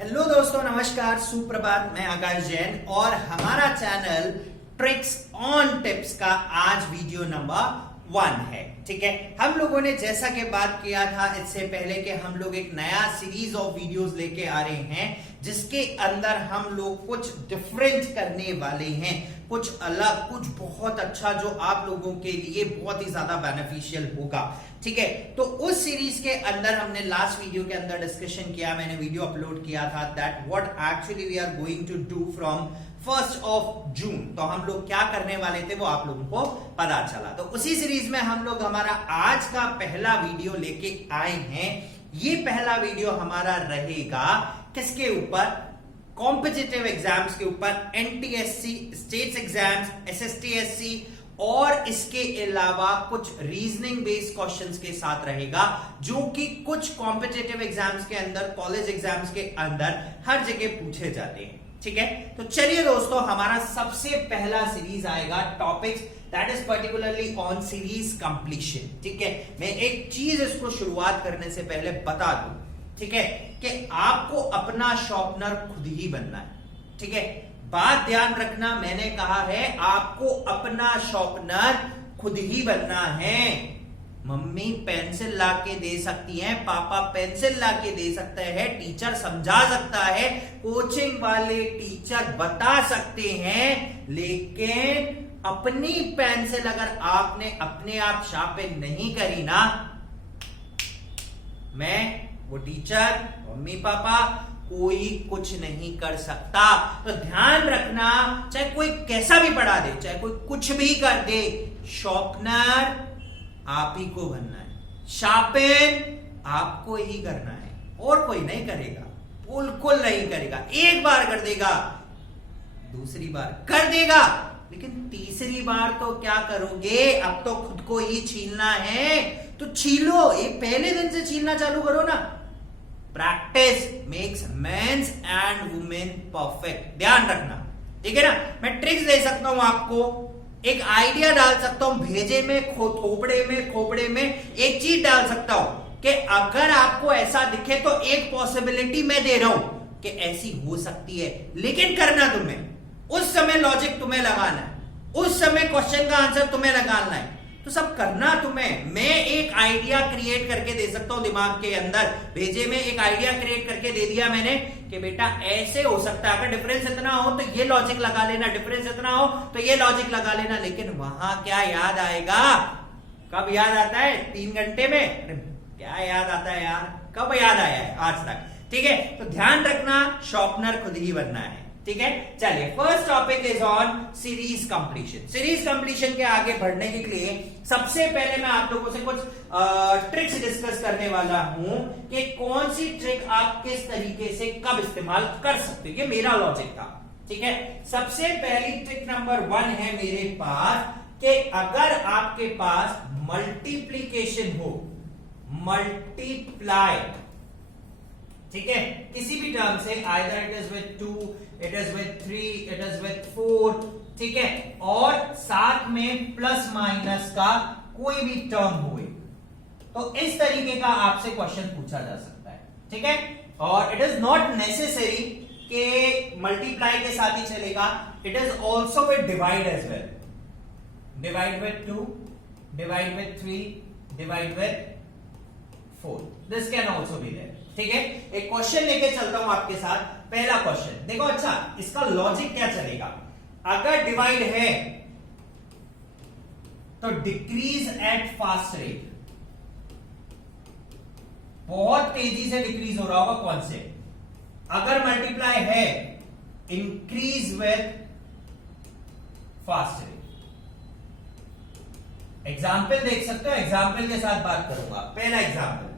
Hello दोस्तों, नमस्कार, सुप्रभात। मैं आकाश जैन और हमारा चैनल ट्रिक्स ऑन टिप्स का आज वीडियो नंबर 1 है। ठीक है, हम लोगों ने जैसा कि बात किया था इससे पहले कि हम लोग एक नया सीरीज ऑफ वीडियोस लेके आ रहे हैं जिसके अंदर हम लोग कुछ डिफरेंट करने वाले हैं, कुछ अलग, कुछ बहुत अच्छा जो आप लोगों के लिए बहुत ही ज्यादा बेनिफिशियल होगा। ठीक है, तो उस सीरीज के अंदर हमने लास्ट वीडियो के अंदर डिस्कशन किया, मैंने वीडियो अपलोड किया था that what actually we are going to do from 1 June. तो हम लोग क्या करने वाले थे वो आप लोगों को पता चला। तो उसी सीरीज में हम लोग हमारा आज का पहला वीडियो लेके आए हैं। ये पहला वीडियो हमारा रहेगा किसके ऊपर? कॉम्पिटिटिव एग्जाम्स के ऊपर, एनटीएससी, स्टेट्स एग्जाम्स, एसएसटीएससी और इसके अलावा कुछ रीजनिंग बेस्ड क्वेश्चंस के साथ रहेगा जो कि कुछ कॉम्पिटिटिव एग्जाम्स के अंदर, कॉलेज एग्जाम्स के अंदर हर जगह पूछे जाते हैं। ठीक है, तो चलिए दोस्तों, हमारा सबसे पहला सीरीज आएगा topics that is particularly on series completion. ठीक है, मैं एक चीज इसको शुरुआत करने से पहले बता दूं, ठीक है, कि आपको अपना शॉर्पनर खुद ही बनना है। ठीक है, बात ध्यान रखना, मैंने कहा है आपको अपना शॉर्पनर खुद ही बनना है। मम्मी पेंसिल लाके दे सकती हैं, पापा पेंसिल लाके दे सकते हैं, टीचर समझा सकता है, कोचिंग वाले टीचर बता सकते हैं, लेकिन अपनी पेंसिल अगर आपने अपने आप शार्पन नहीं करी ना, मैं, वो टीचर, मम्मी पापा, कोई कुछ नहीं कर सकता। तो ध्यान रखना, चाहे कोई कैसा भी पढ़ा दे, चाहे कोई कुछ भी कर दे, शॉर्पनर आप ही को बनना है, शार्पन आपको ही करना है और कोई नहीं करेगा, बिल्कुल नहीं करेगा। एक बार कर देगा, दूसरी बार कर देगा, लेकिन तीसरी बार तो क्या करोगे? अब तो खुद को ही छीलना है, तो छीलो। ये पहले दिन से छीलना चालू करो ना। Practice makes mens and women perfect, ध्यान रखना। ठीक है ना, मैं ट्रिक्स दे सकता हूं आपको, एक आइडिया डाल सकता हूं, भेजे में, खोपड़े में एक चीज डाल सकता हूं कि अगर आपको ऐसा दिखे तो एक पॉसिबिलिटी मैं दे रहा हूं कि ऐसी हो सकती है, लेकिन करना तुम्हें, उस समय लॉजिक तुम्हें लगाना है, उस समय क्वेश्चन का आंसर तुम्हें लगाना है, तो सब करना तुम्हें। मैं एक आइडिया क्रिएट करके दे सकता हूं दिमाग के अंदर, भेजे में एक आइडिया क्रिएट करके दे दिया मैंने कि बेटा ऐसे हो सकता है, अगर डिफरेंस इतना हो तो ये लॉजिक लगा लेना, डिफरेंस इतना हो तो ये लॉजिक लगा लेना, लेकिन वहां क्या याद आएगा? कब याद आता है? 3 घंटे में? क्या याद आता है यार? कब याद आया है आज तक? ठीक है, तो ध्यान रखना, शॉर्पनर खुद ही बनना है। ठीक है, चलिए, first topic is on series completion. Series completion के आगे बढ़ने के लिए सबसे पहले मैं आप लोगों से कुछ ट्रिक्स डिस्कस करने वाला हूं कि कौन सी ट्रिक आप किस तरीके से कब इस्तेमाल कर सकते हो। ये मेरा लॉजिक था। ठीक है, सबसे पहली ट्रिक नंबर 1 है मेरे पास कि अगर आपके पास मल्टीप्लीकेशन हो, मल्टीप्लाई, ठीक है, किसी भी टर्म से, either it is with 2, it is with 3, it is with 4, ठीक है, और साथ में प्लस माइनस का कोई भी टर्म हुए, तो इस तरीके का आपसे क्वेश्चन पूछा जा सकता है। ठीक है, और इट इज नॉट नेसेसरी कि मल्टीप्लाई के साथ ही चलेगा, it is also with divide as well. Divide with 2, divide with 3, divide with 4, this can also be there. ठीक है, एक क्वेश्चन लेके चलता हूं आपके साथ। पहला क्वेश्चन देखो, अच्छा इसका लॉजिक क्या चलेगा? अगर डिवाइड है तो डिक्रीज एट फास्ट रेट, बहुत तेजी से डिक्रीज हो रहा होगा, कौन से? अगर मल्टीप्लाई है, increase with fast rate. Example देख सकते हो, एग्जाम्पल के साथ बात करूंगा। पहला एग्जाम्पल,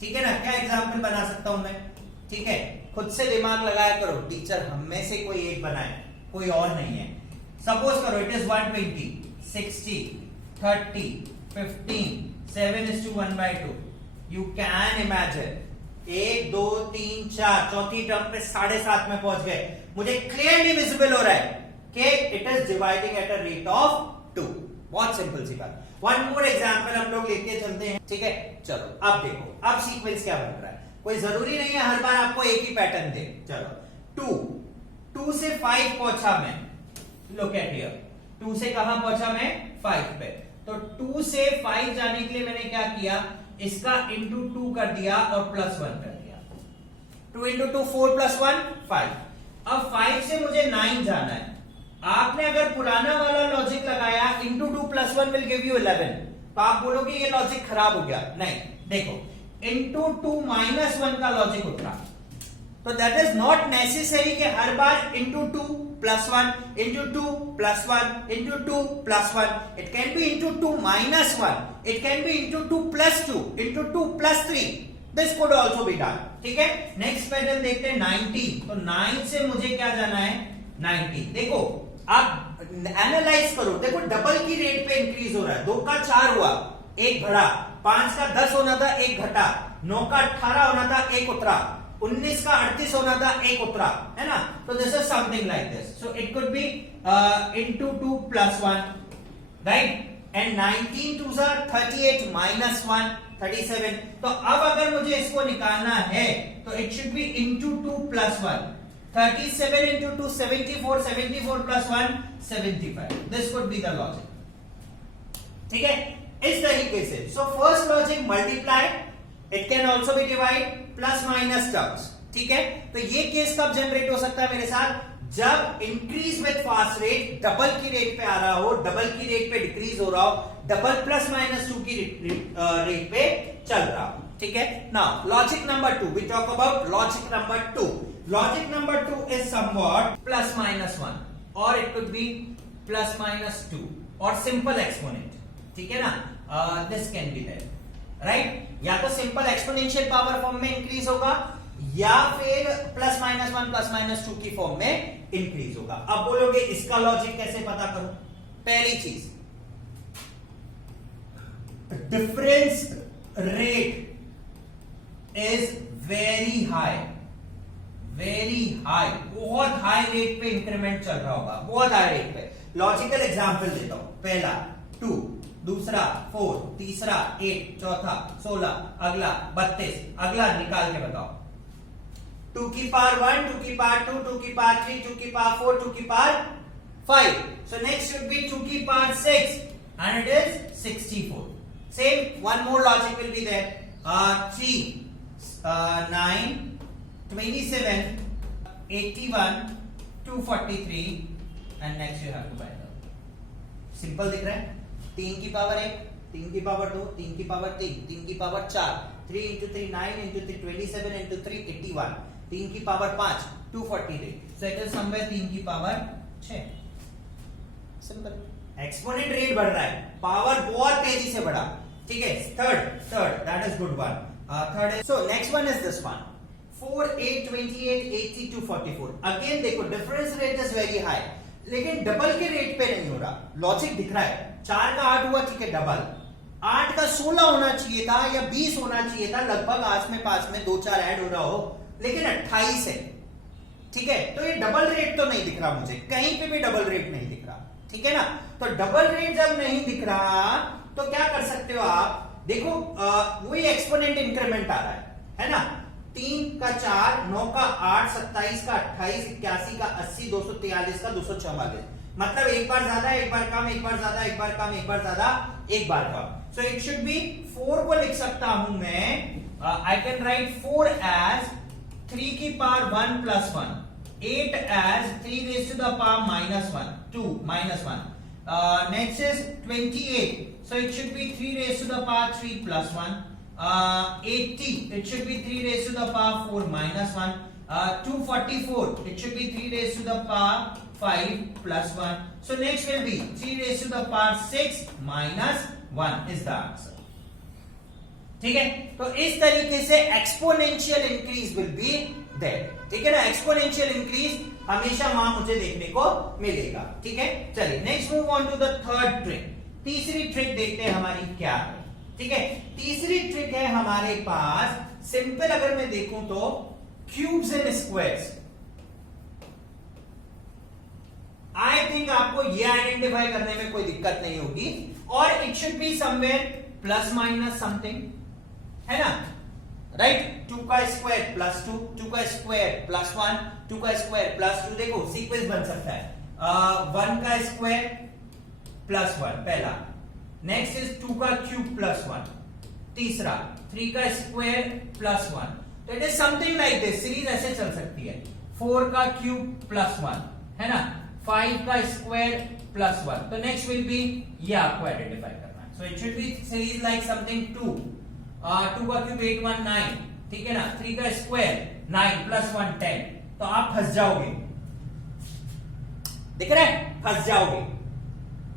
ठीक है ना, क्या एग्जाम्पल बना सकता हूं मैं? ठीक है, खुद से दिमाग लगाया करो, टीचर हम में से कोई एक बनाए, कोई और नहीं है। सपोज करो it is 120, 60, 30, 15, 7:1/2। You can imagine 1, 2, 3, 4, चौथी टर्म पे 7.5 में पहुंच गए। मुझे क्लियरली विजिबल हो रहा है कि it is dividing at a rate of 2। बहुत सिंपल सी बात। वन मोर एग्जाम्पल हम लोग लेके चलते हैं। ठीक है, चलो अब देखो, अब सीक्वेंस क्या बन रहा है। कोई जरूरी नहीं है हर बार आपको एक ही पैटर्न दे। चलो 2 से 5 पहुंचा मैं, लुक एट हियर, 2 से कहां पहुंचा मैं 5 पे। तो 2 से 5 जाने के लिए मैंने क्या किया, इसका इंटू 2 कर दिया और प्लस 1 कर दिया। 2 इंटू 2 4 प्लस 1 5। अब 5 से मुझे 9 जाना है। आपने अगर पुराना वाला लॉजिक लगाया into 2 plus 1 will give you 11, तो आप बोलोगे ये लॉजिक खराब हो गया। नहीं, देखो इंटू 2 माइनस 1 का लॉजिक उठा, तो दैट इज नॉट नेसेसरी कि हर बार into 2 plus 1 into 2 plus 1 into 2 plus 1। It can be into 2 minus 1, it can be into 2 plus 2 into 2 plus 3। This could also be done. ठीक है, नेक्स्ट पैटर्न देखते हैं 90। तो 9 से मुझे क्या जाना है 90। देखो आप एनालाइज करो, देखो डबल की रेट पे इंक्रीज हो रहा है। 2 का 4 हुआ, 1 बढ़ा, 5 का 10 होना था, 1 घटा, 9 का 18 होना था, 1 उतरा, 19 का 38 होना था, 1 उतरा, है ना। तो this is something like this. So it could be into 2 plus 1, right. And 19 2 38 minus 1 37। तो अब अगर मुझे इसको निकालना है तो it should be into 2 plus 1। 37 into 2 74, 74 plus 1 75। This could be the logic। ठीक है, इस तरीके से। So first logic multiply, it can also be divide, plus minus terms। ठीक है, तो ये केस कब जनरेट हो सकता है मेरे साथ, जब increase with fast rate double की रेट पे आ रहा हो, डबल की रेट पे डिक्रीज हो रहा हो, डबल प्लस माइनस 2 की रेट पे चल रहा हो। ठीक है, now logic number 2, we talk about logic number 2। Logic number 2 is somewhat plus minus 1 or it could be plus minus 2 or simple exponent। ठीक है ना, this can be there, right। या तो simple exponential power फॉर्म में increase होगा या फिर plus minus 1 plus minus 2 की फॉर्म में इंक्रीज होगा। अब बोलोगे इसका लॉजिक कैसे पता करूं। पहली चीज, difference rate is very high, very high, बहुत हाई रेट पे इंक्रीमेंट चल रहा होगा, बहुत हाई रेट पे। लॉजिकल एग्जांपल देता हूं। पहला 2, दूसरा 4, तीसरा 8, चौथा 16, अगला 32, अगला निकाल के बताओ। 2 की पावर 1, 2 की पावर 2, 2 की पावर 3, 2 की पावर 4, 2 की power 5। So next should be 2 की power 6 and it is 64। Same, one more logic will be there। 3, 9, 27, 81, 243 and next you have to find out। Simple दिख रहा है। 3 की पावर 1, 3 की पावर 2, 3 की पावर 3, 3 की पावर 4, 3 into 3 9 into 3 27 into 3 81, 3 की power 5 243। So it is somewhere 3 की power 6। Simple, exponent rate बढ़ रहा है, पावर बहुत तेजी से बढ़ा। ठीक है, third that is good one. Third is, so next one is this one 4 8 28 80 244। Again देखो difference rate is very high, लेकिन डबल के रेट पे नहीं हो रहा। लॉजिक दिख रहा है, 4 का 8 हुआ, ठीक है, डबल 8 का 16 होना चाहिए था या 20 होना चाहिए था, लगभग आस में पास में 2-4 ऐड हो रहा हो, लेकिन 28 है। ठीक है, तो ये डबल रेट तो नहीं दिख रहा मुझे, कहीं पे भी डबल रेट नहीं दिख रहा। ठीक है ना, तो डबल रेट जब नहीं दिख रहा तो क्या कर सकते हो आप, देखो वही एक्सपोनेंट इंक्रीमेंट आ रहा है ना। 3 का 4, 9 का 8, 27 का 28, 81 का 80, 243 का 244। मतलब एक बार ज्यादा, एक बार कम, एक बार ज्यादा, एक बार कम, एक बार ज्यादा, एक बार कम। सो इट शुड बी 4 को लिख सकता हूं मैं, आई कैन राइट 4 एज 3 की power 1 plus 1, 8 as 3 raised to the power minus 1, 2 minus 1. Next is 28. So it should be 3 raised to the power 3 plus 1. 80. It should be 3 raised to the power 4 minus 1. 244. It should be 3 raised to the power 5 plus 1. So next will be 3 raised to the power 6 minus 1 is the answer. ठीक है, तो इस तरीके से exponential increase will be there. ठीक है ना, exponential increase हमेशा वहां मुझे देखने को मिलेगा। ठीक है, चलिए next move on to the third trick. तीसरी ट्रिक देखते हैं हमारी क्या है। ठीक है, तीसरी ट्रिक है हमारे पास, सिंपल अगर मैं देखूं तो cubes and squares. I think आपको ये आइडेंटिफाई करने में कोई दिक्कत नहीं होगी, और it should be somewhere plus minus something, है ना। राइट, 2 का स्क्वायर प्लस 2, 2 का स्क्वायर प्लस 1, 2 का स्क्वायर प्लस 2, देखो सीक्वेंस बन सकता है। 1 का स्क्वायर प्लस 1 पहला, नेक्स्ट इज 2 का क्यूब प्लस 1, तीसरा 3 का स्क्वायर प्लस 1। तो it is something like this, series ऐसे चल सकती है। 4 का क्यूब प्लस 1 है ना, 5 का स्क्वायर प्लस 1। तो नेक्स्ट विल बी, ये आपको आइडेंटिफाई करना है। So it should be series like something 2 का क्यूब 8 1 9, ठीक है ना, 3 का स्क्वायर 9 प्लस 1 10। तो आप फंस जाओगे, दिख रहा है, फंस जाओगे,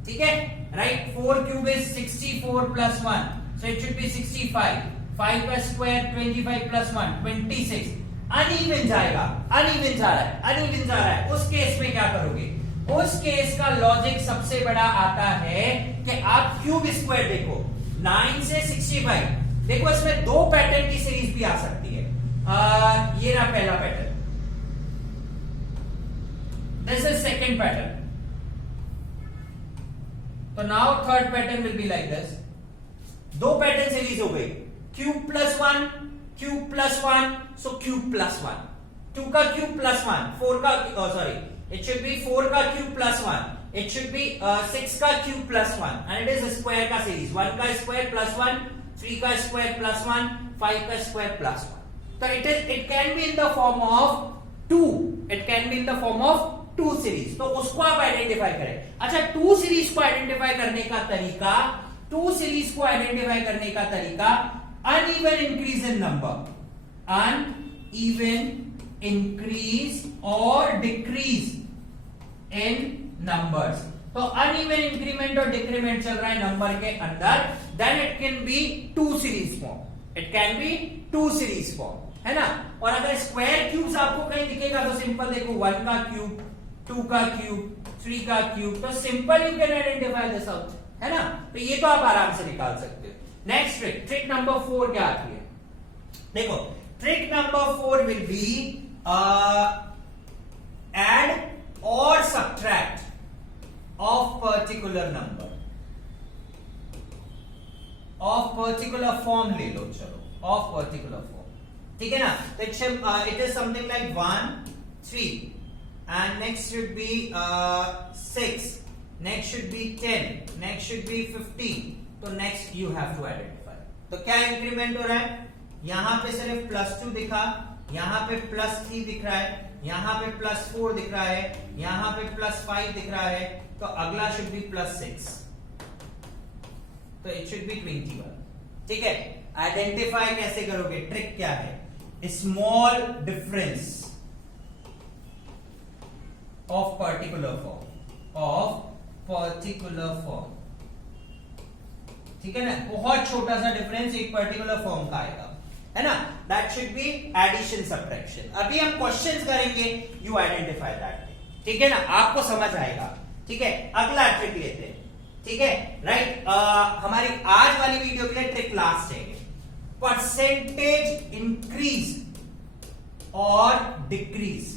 ठीक है, right. 4 cube is 64 plus 1, so it should be 65। 5 का स्क्वायर 25 प्लस 1 26। अनइवन जाएगा, अनइवन जा रहा है, अनइवन जा रहा है। उस केस में क्या करोगे? उस केस का लॉजिक सबसे बड़ा आता है कि आप क्यूब स्क्वायर देखो, 9 से 65, देखो इसमें दो पैटर्न की सीरीज भी आ सकती है। ये रहा पहला pattern, this is second pattern. तो now third pattern will be like this. दो पैटर्न सीरीज हो गई, cube plus 1, cube plus 1, so cube plus 1। 2 का क्यूब प्लस 1, 4 का सॉरी, इट शुड बी 4 का cube plus 1, it should be 6 का cube plus 1, and it is square का series. 1 का square plus 1, 3 का स्क्वायर प्लस 1, 5 का स्क्वायर प्लस 1। तो it can be in the form of 2, it can be in the form of 2 series. तो उसको आप identify करें। अच्छा, 2 सीरीज को आइडेंटिफाई करने का तरीका, 2 सीरीज को आइडेंटिफाई करने का तरीका, uneven increase in number, uneven increase or decrease in numbers। तो uneven increment और decrement चल रहा है नंबर के अंदर, then it can be 2 series form, it can be 2 series form, है ना। और अगर स्क्वायर क्यूब्स आपको कहीं दिखेगा तो सिंपल देखो, 1 का क्यूब, 2 का क्यूब, 3 का क्यूब, तो simple you can identify this out, है ना। तो ये तो आप आराम से निकाल सकते हो। नेक्स्ट ट्रिक, ट्रिक नंबर 4 क्या आती है? देखो, trick number 4 will be add और subtract of particular number, of particular form ले लो, चलो ऑफ पर्टिकुलर फॉर्म, ठीक है ना। तो it is something like 1 3 and next should be 6, next should be 10, next should be 15। तो next you have to identify. तो क्या इंक्रीमेंट हो रहा है? यहां पे सिर्फ +2 दिखा, यहां पे +3 दिख रहा है, यहां पे +4 दिख रहा है, यहां पे +5 दिख रहा है, तो अगला शुड बी +6, तो इट शुड बी 21, ठीक है। आइडेंटिफाई कैसे करोगे? ट्रिक क्या है? Small difference of particular form, of particular form, ठीक है ना। बहुत छोटा सा डिफरेंस एक पर्टिकुलर फॉर्म का आएगा, है ना। That should be addition subtraction. अभी हम क्वेश्चंस करेंगे, यू आइडेंटिफाई दैट, ठीक है ना, आपको समझ आएगा, ठीक है। अगला ट्रिक लेते हैं, ठीक है, राइट। हमारी आज वाली वीडियो के लिए ट्रिक लास्ट है, परसेंटेज इंक्रीज और डिक्रीज।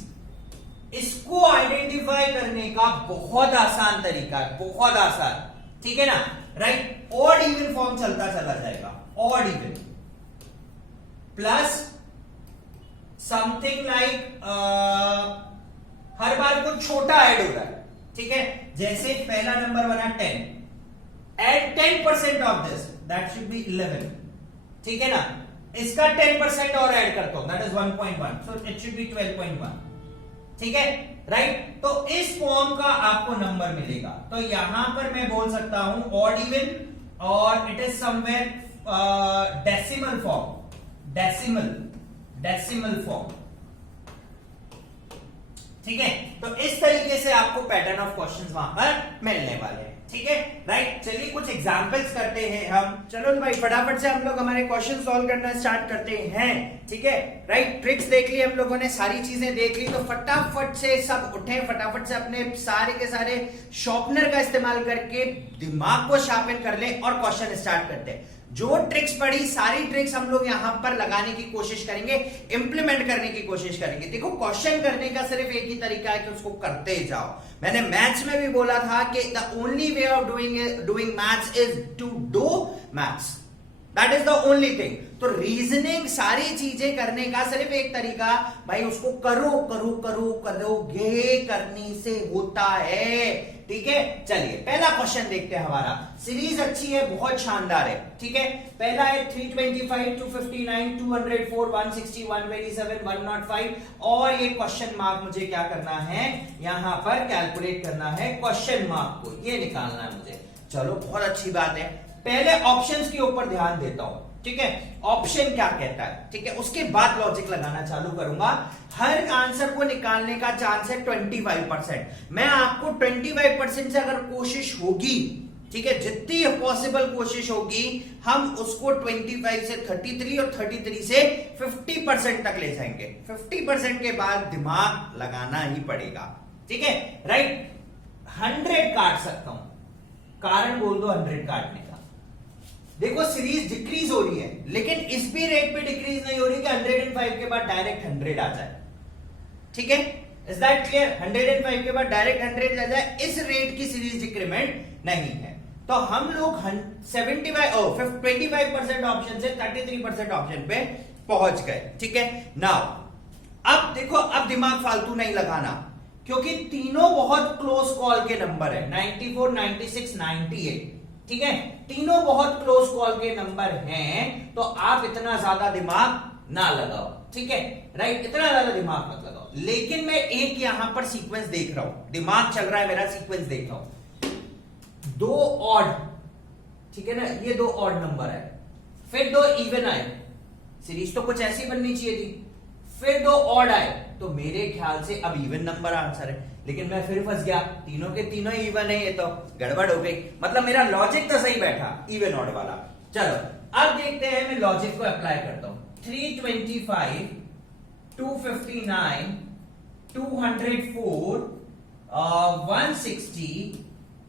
इसको आइडेंटिफाई करने का बहुत आसान तरीका है, बहुत आसान, ठीक है ना, राइट। ऑड इवन फॉर्म चलता चला जाएगा, odd even plus something like, हर बार कुछ छोटा ऐड हो रहा है, ठीक है। जैसे पहला नंबर बना 10, add 10% of this, that should be 11, ठीक है ना। इसका 10% और ऐड करता हूं, that is 1.1, so it should be 12.1, ठीक है, राइट। तो इस फॉर्म का आपको नंबर मिलेगा। तो यहां पर मैं बोल सकता हूं ऑड इवन, और it is somewhere decimal form, decimal form, ठीक है। तो इस तरीके से आपको पैटर्न ऑफ क्वेश्चंस वहां पर मिलने वाले हैं, ठीक है, राइट। चलिए कुछ एग्जांपल्स करते हैं हम। चलो भाई फटाफट से हम लोग हमारे क्वेश्चन सॉल्व करना स्टार्ट करते हैं, ठीक है, राइट। ट्रिक्स देख ली हम लोगों ने, सारी चीजें देख ली, तो फटाफट से सब उठे, फटाफट से अपने सारे के सारे शॉर्पनर का इस्तेमाल करके दिमाग को शार्पन कर ले और क्वेश्चन स्टार्ट करते हैं। जो ट्रिक्स पढ़ी, सारी ट्रिक्स हम लोग यहां पर लगाने की कोशिश करेंगे, इंप्लीमेंट करने की कोशिश करेंगे। देखो, क्वेश्चन करने का सिर्फ एक ही तरीका है कि उसको करते जाओ। मैंने मैथ्स में भी बोला था कि the only way of doing maths is to do maths, that is the only thing. तो रीजनिंग सारी चीजें करने का सिर्फ एक तरीका, भाई उसको करो करो करो करोगे करने से होता है। ठीक है, चलिए पहला क्वेश्चन देखते हैं। हमारा सीरीज अच्छी है, बहुत शानदार है। ठीक है, पहला है 325, 259, 204, 160, 127, 105 और ये क्वेश्चन मार्क मुझे क्या करना है, यहां पर कैलकुलेट करना है क्वेश्चन मार्क को, ये निकालना है मुझे। चलो बहुत अच्छी बात है। पहले ऑप्शंस के ऊपर ध्यान देता हूं। ठीक है, ऑप्शन क्या कहता है, ठीक है, उसके बाद लॉजिक लगाना चालू करूंगा। हर आंसर को निकालने का चांस है 25%। मैं आपको 25% से अगर कोशिश होगी, ठीक है, जितनी पॉसिबल कोशिश होगी, हम उसको 25 से 33 और 33 से 50% तक ले जाएंगे। 50% के बाद दिमाग लगाना ही पड़ेगा। ठीक है, राइट। 100 काट सकता हूं, कारण बोल दो 100 काटने का। देखो सीरीज डिक्रीज हो रही है, लेकिन इस भी रेट पे डिक्रीज नहीं हो रही कि 105 के बाद डायरेक्ट 100 आ जाए। ठीक है, इज दैट क्लियर? 105 के बाद डायरेक्ट 100 आ जाए, इस रेट की सीरीज डिक्रीमेंट नहीं है। तो हम लोग 25% ऑप्शन से 33% ऑप्शन पे पहुंच गए। ठीक है, नाउ अब देखो, अब दिमाग फालतू नहीं लगाना, क्योंकि तीनों बहुत क्लोज कॉल के नंबर है, 94, 96, 98। ठीक है, तीनों बहुत क्लोज कॉल के नंबर हैं, तो आप इतना ज्यादा दिमाग ना लगाओ। ठीक है, राइट, इतना ज्यादा दिमाग मत लगाओ। लेकिन मैं एक यहां पर सीक्वेंस देख रहा हूं, दिमाग चल रहा है मेरा, सीक्वेंस देख रहा हूं। 2 ऑड, ठीक है ना, ये 2 ऑड नंबर है, फिर 2 इवन आए, सीरीज तो कुछ ऐसी बननी चाहिए थी, फिर 2 ऑड आए, तो मेरे ख्याल से अब इवन नंबर आंसर है। लेकिन मैं फिर फंस गया, तीनों के तीनों इवन है, ये तो गड़बड़ हो गई। मतलब मेरा लॉजिक तो सही बैठा, इवन ऑड वाला। चलो अब देखते हैं, मैं लॉजिक को अप्लाई करता हूं। 325, 259, 204, 160,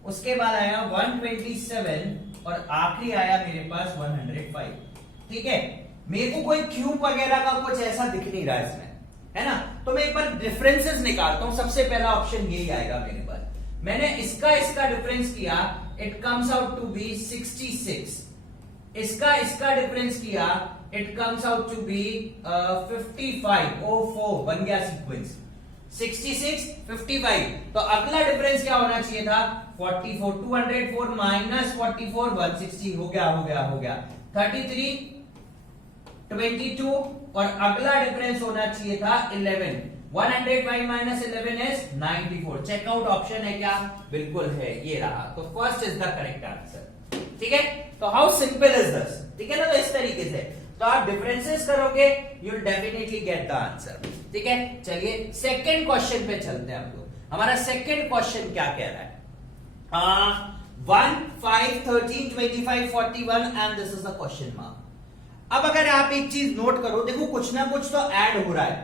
उसके बाद आया 127 और आखिरी आया मेरे पास 105। ठीक है, मेरे को कोई क्यूब वगैरह का कुछ ऐसा दिख नहीं रहा इसमें, है ना। तो मैं एक बार डिफरेंसेस निकालता हूं। सबसे पहला ऑप्शन यही आएगा मेरे पास। मैंने इसका डिफरेंस किया, it comes out to be 66। इसका डिफरेंस किया, it comes out to be 55। O4 बन गया सीक्वेंस, 66, 55। तो अगला डिफरेंस क्या होना चाहिए था, 44। 204 माइनस 44, 160 हो गया 33, 22 और अगला डिफरेंस होना चाहिए था 11। 105 माइनस 11 इज 94। चेकआउट ऑप्शन है क्या? बिल्कुल है, ये रहा। तो first is the correct answer. ठीक है, तो हाउ सिंपल इज दिस? ठीक है ना, तो इस तरीके से तो आप डिफरेंसेस करोगे, you will definitely get the answer. ठीक है, चलिए सेकंड क्वेश्चन पे चलते हैं हम लोग। हमारा सेकंड क्वेश्चन क्या कह रहा है? 1, 5, 13, 25, 41 and this is the question mark. अब अगर आप एक चीज नोट करो, देखो कुछ ना कुछ तो ऐड हो रहा है।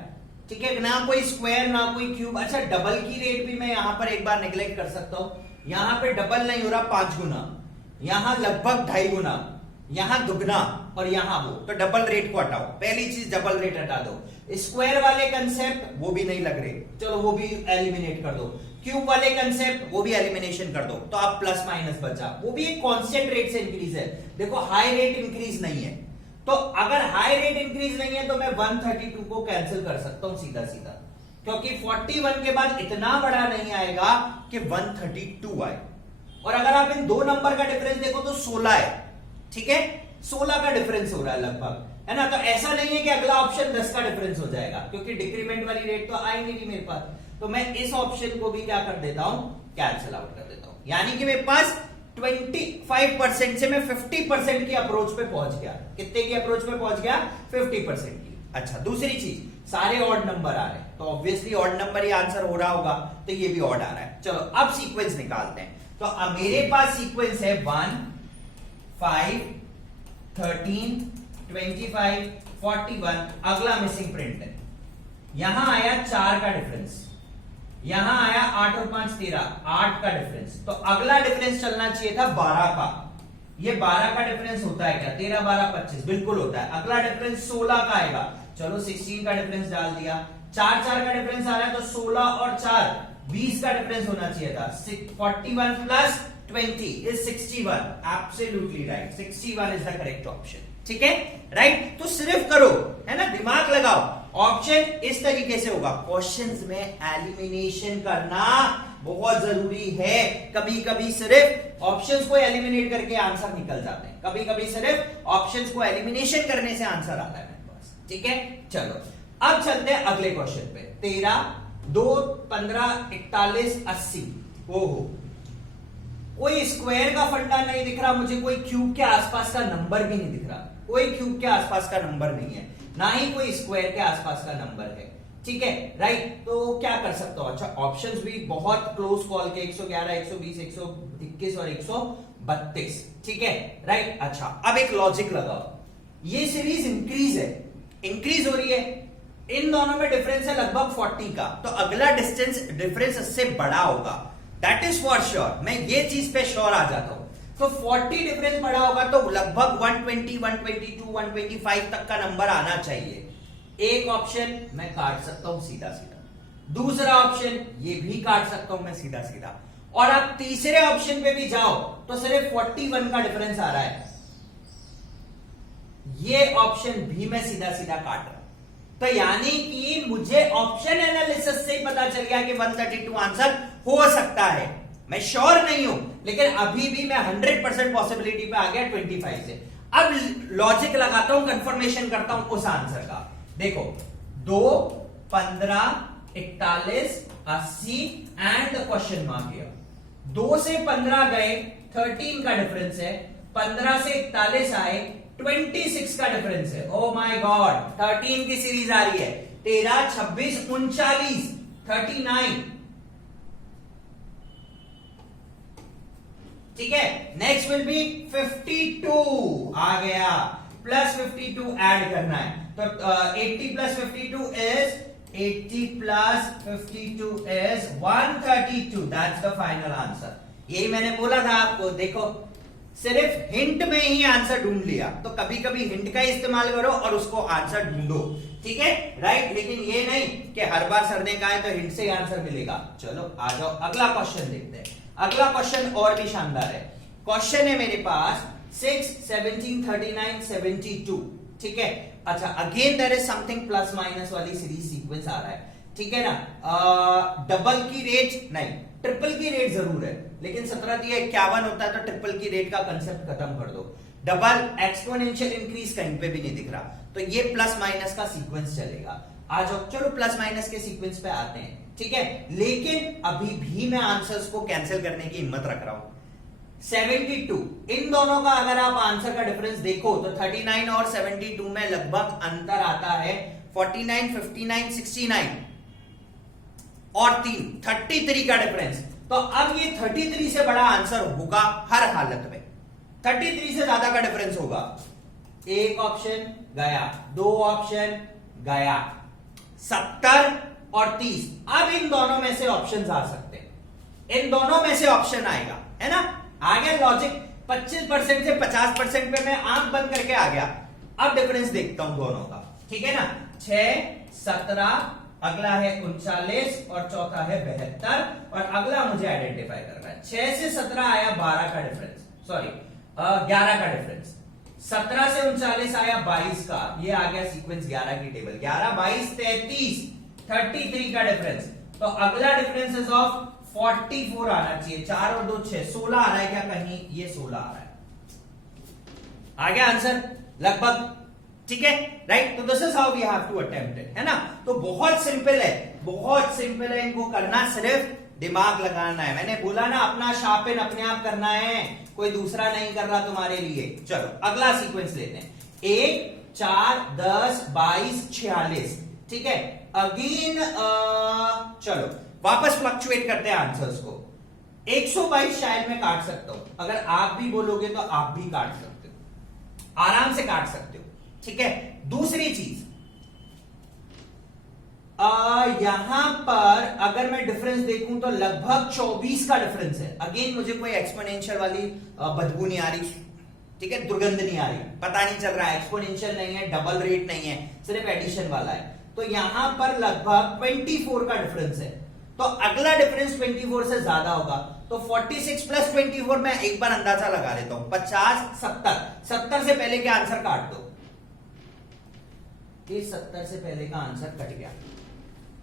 ठीक है, ना कोई स्क्वायर ना कोई क्यूब। अच्छा, डबल की रेट भी मैं यहां पर एक बार नेग्लेक्ट कर सकता हूं। यहां पे डबल नहीं हो रहा, 5 गुना, यहां लगभग 2.5 गुना, यहां दुगना और यहां वो, तो डबल रेट को हटाओ। पहली चीज डबल रेट हटा दो। स्क्वायर वाले कंसेप्ट वो भी नहीं लग रहे, चलो वो भी एलिमिनेट कर दो। क्यूब वाले कंसेप्ट वो भी एलिमिनेशन कर दो, तो आप प्लस माइनस बचा, वो भी एक कांस्टेंट रेट से इंक्रीज है। देखो हाई रेट इंक्रीज नहीं है, तो अगर हाई रेट इंक्रीज नहीं है तो मैं 132 को कैंसिल कर सकता हूं सीधा सीधा, क्योंकि 41 के बाद इतना बड़ा नहीं आएगा कि 132 आए। और अगर आप इन दो नंबर का डिफरेंस देखो तो 16 है। ठीक है, 16 का डिफरेंस हो रहा है लगभग, है ना। तो ऐसा नहीं है कि अगला ऑप्शन 10 का डिफरेंस हो जाएगा, क्योंकि डिक्रीमेंट वाली रेट तो आई नहीं रही मेरे पास। तो मैं इस ऑप्शन को भी क्या कर देता हूं, कैंसिल आउट कर देता हूं। यानी कि मेरे पास 25% से मैं 50% की अप्रोच पे पहुंच गया। कितने की अप्रोच पे पहुंच गया? 50% की। अच्छा, दूसरी चीज, सारे ऑड नंबर आ रहे हैं, तो ऑब्वियसली ऑड नंबर ही आंसर हो रहा होगा, तो ये भी ऑड आ रहा है। चलो अब सीक्वेंस निकालते हैं। तो अब मेरे पास सीक्वेंस है 1, 5, 13, 25, 41। अगला मिसिंग प्रिंट है, यहां आया 4 का डिफरेंस, यहां आया 8 और 5 13, 8 का डिफरेंस। तो अगला डिफरेंस चलना चाहिए था 12 का। ये 12 का डिफरेंस होता है क्या? 13, 12, 25 बिल्कुल होता है। अगला डिफरेंस 16 का आएगा, चलो 16 का डिफरेंस डाल दिया। 4 का डिफरेंस आ रहा है, तो 16 और 4 20 का डिफरेंस होना चाहिए था। 41 plus 20 is 61। Absolutely right, 61 is the correct option. ठीक है, राइट। तो सिर्फ करो, है ना, दिमाग लगाओ। ऑप्शन इस तरीके से होगा। क्वेश्चंस में एलिमिनेशन करना बहुत जरूरी है। कभी कभी सिर्फ ऑप्शंस को एलिमिनेट करके आंसर निकल जाते हैं, कभी कभी सिर्फ ऑप्शंस को एलिमिनेशन करने से आंसर आता है मेरे पास, ठीक है। चलो अब चलते हैं अगले क्वेश्चन पे। 13, 2, 15, 41, 80। ओहो, कोई स्क्वायर का फंडा नहीं दिख रहा मुझे, कोई क्यूब के आसपास का नंबर भी नहीं दिख रहा, कोई क्यूब के आसपास का नंबर नहीं है, ना ही कोई स्क्वायर के आसपास का नंबर है, ठीक है, राइट। तो क्या कर सकता हूं? अच्छा, ऑप्शंस भी बहुत क्लोज कॉल के, 111, 120, 121 और 132, ठीक है, राइट। अच्छा, अब एक लॉजिक लगाओ। ये सीरीज इंक्रीज है, इंक्रीज हो रही है, इन दोनों में डिफरेंस है लगभग 40 का, तो अगला डिस्टेंस डिफरेंस इससे बड़ा होगा, दैट इज फॉर श्योर। मैं ये चीज पे श्योर आ जाता हूं। तो 40 डिफरेंस बड़ा होगा तो लगभग 120, 122, 125 तक का नंबर आना चाहिए। एक ऑप्शन मैं काट सकता हूं सीधा सीधा, दूसरा ऑप्शन ये भी काट सकता हूं मैं सीधा सीधा, और अब तीसरे ऑप्शन पे भी जाओ तो सिर्फ 41 का डिफरेंस आ रहा है। ये ऑप्शन भी मैं सीधा सीधा काट रहा हूं। तो यानी कि मुझे ऑप्शन एनालिसिस से ही पता चल गया कि 132 आंसर हो सकता है। मैं श्योर नहीं हूं, लेकिन अभी भी मैं 100% पॉसिबिलिटी पे आ गया 25 से। अब लॉजिक लगाता हूं, कंफर्मेशन करता हूं उस आंसर का। देखो, 2, 15, 41, 80 एंड क्वेश्चन मार्क हियर। 2 से 15 गए, 13 का डिफरेंस है, 15 से 41 आए, 26 का डिफरेंस है। ओ माय गॉड, 13 की सीरीज आ रही है। 13, 26, 39, 39, ठीक है। नेक्स्ट विल बी 52 आ गया, प्लस 52 ऐड करना है, तो 80 plus 52 is 80 plus 52 is 132, that's the final answer. यही मैंने बोला था आपको। देखो, सिर्फ हिंट में ही आंसर ढूंढ लिया, तो कभी कभी हिंट का इस्तेमाल करो और उसको आंसर ढूंढो, ठीक है, राइट। लेकिन ये नहीं कि हर बार सर ने कहा है तो हिंट से ही आंसर मिलेगा। चलो आ जाओ, अगला क्वेश्चन देखते हैं। अगला क्वेश्चन और भी शानदार है। क्वेश्चन है मेरे पास 6, 17, 39, 72, ठीक है। अच्छा, again there is something plus minus वाली सीरीज सीक्वेंस आ रहा है, ठीक है ना। डबल की रेट नहीं, ट्रिपल की रेट जरूर है, लेकिन 17 होता है तो ट्रिपल की रेट का कंसेप्ट खत्म कर दो। डबल एक्सपोनेंशियल इंक्रीज कहीं पे भी नहीं दिख रहा, तो ये प्लस माइनस का सीक्वेंस चलेगा। आ जाओ, चलो प्लस माइनस के सीक्वेंस पे आते हैं, ठीक है। लेकिन अभी भी मैं आंसर्स को कैंसिल करने की हिम्मत रख रहा हूं। 72, इन दोनों का अगर आप आंसर का डिफरेंस देखो तो 39 और 72 में लगभग अंतर आता है 49, 59, 69 और 3, 33 का डिफरेंस। तो अब ये 33 से बड़ा आंसर होगा हर हालत में, 33 से ज्यादा का डिफरेंस होगा। एक ऑप्शन गया, 2 ऑप्शन गया, 70 और 30। अब इन दोनों में से ऑप्शन आ सकते हैं, इन दोनों में से ऑप्शन आएगा, है ना। आ गया लॉजिक। 25% से 50% पे मैं आंख बंद करके आ गया। अब डिफरेंस देखता हूं दोनों का, ठीक है ना। 6, 17, अगला है 39 और चौथा है 72, और अगला मुझे आइडेंटिफाई करना है। 6 से 17 आया 12 का डिफरेंस, सॉरी 11 का डिफरेंस। 17 से 39 आया 22 का, ये आ गया सीक्वेंस 11 की टेबल। 11, 22, 33, 33 का डिफरेंस। तो अगला डिफरेंस इज ऑफ 44 आना चाहिए। 4 और 2 6, 16 आ रहा है क्या कहीं? ये 16 आ रहा है। आ गया आंसर लगभग, ठीक है, राइट। तो this is how we have to attempt it, है ना। तो बहुत सिंपल है, बहुत सिंपल है। इनको करना सिर्फ दिमाग लगाना है। मैंने बोला ना, अपना शार्पन अपने आप करना है, कोई दूसरा नहीं कर रहा तुम्हारे लिए। चलो अगला सीक्वेंस लेते हैं। 1, 4, 10, 22, 46, ठीक है। अगेन चलो वापस फ्लक्चुएट करते हैं आंसर्स को। 122 शायद मैं काट सकता हूं, अगर आप भी बोलोगे तो आप भी काट सकते हो, आराम से काट सकते हो, ठीक है। दूसरी चीज, यहां पर अगर मैं डिफरेंस देखूं तो लगभग 24 का डिफरेंस है। अगेन मुझे कोई एक्सपोनेंशियल वाली बदबू नहीं आ रही, ठीक है, दुर्गंध नहीं आ रही, पता नहीं चल रहा है एक्सपोनेंशियल नहीं है, डबल रेट नहीं है, सिर्फ एडिशन वाला है। तो यहां पर लगभग 24 का डिफरेंस है। तो अगला डिफरेंस 24 से ज्यादा होगा। तो 46 प्लस 24 मैं एक बार अंदाजा लगा लेता हूं, 50 70, 70 से पहले के आंसर काट दो, इस 70 से पहले का आंसर कट गया।